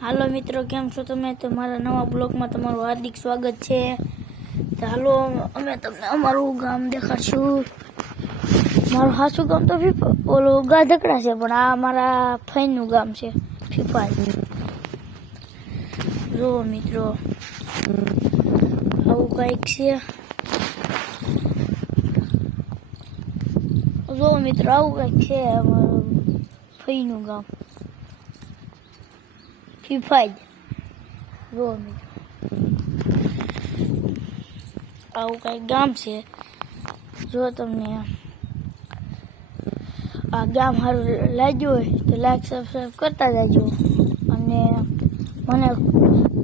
હાલો મિત્રો, કેમ છો તમે? તો મારા નવા બ્લોગમાં તમારું હાર્દિક સ્વાગત છે. તો હાલો અમે તમને અમારું ગામ દેખાડશું. મારું સાચું ગામ તો ઓલું ગાધકડા છે, પણ આ મારા ફઈનું ગામ છે ફીફાલ. જો મિત્રો આવું કંઈક છે. જો મિત્રો આવું કંઈક છે અમારું ફઈનું ગામ ફીફાઈ. જો મિત્રો આવું કંઈક ગામ છે. જો તમને આ ગામ સારું લાગ્યું હોય તો લાઈક સબસ્ક્રાઈબ કરતા જાજો અને મને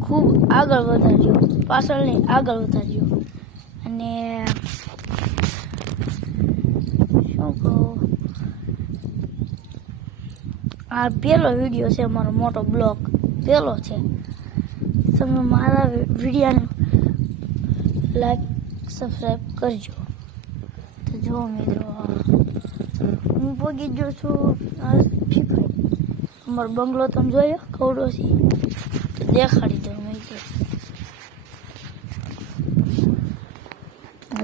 ખૂબ આગળ વધારજો, પાછળ નહીં આગળ વધારજો. અને શું કહું, આ પહેલો વિડીયો છે, મારો મોટો બ્લોગ પહેલો છે. તમે મારા વિડીયોને લાઈક સબસ્ક્રાઈબ કરજો. તો જો મિત્રો હું પહોંચી ગયો છું ફીફાઈ. અમારો બંગલો તમે જોયો કવડો છે, તો દેખાડી દઉં મિત્રો.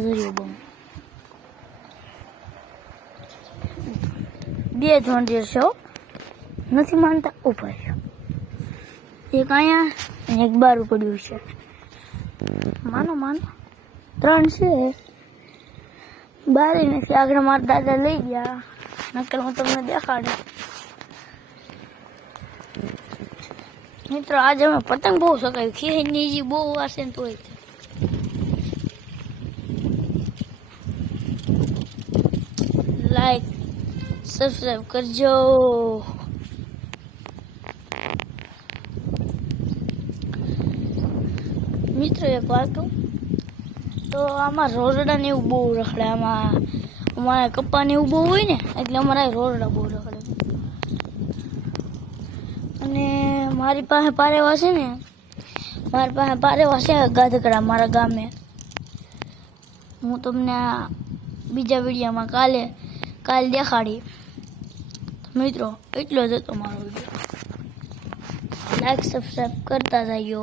જોયો બંગલો 2 જોંડિયર છે, નથી માનતા ઉપર એક અહીંયા અને એક બારું પડ્યું છે. માનો 3 છે. બારી નથી, આગળ મારા દાદા લઈ ગયા, નકર હું તમને દેખાડું. મિત્રો આજે અમે પતંગ બહુ સકાયું, ખીની જે બહુ વાસે ને તોય લાઈક સબસ્ક્રાઈબ કરજો. મિત્રો એક વાત કહું તો આમાં રોરડા ને એવું બહુ રખડે. આમાં અમારે કપ્પા ને એવું બહુ હોય ને, એટલે અમારા રોરડા બહુ રખડે. અને મારી પાસે પારેવા છે ને, ગાધકડા મારા ગામે. હું તમને બીજા વિડીયોમાં કાલે દેખાડી. મિત્રો એટલો જ હતો મારો વિડીયો. લાઈક સબસ્ક્રાઈબ કરતા જજો.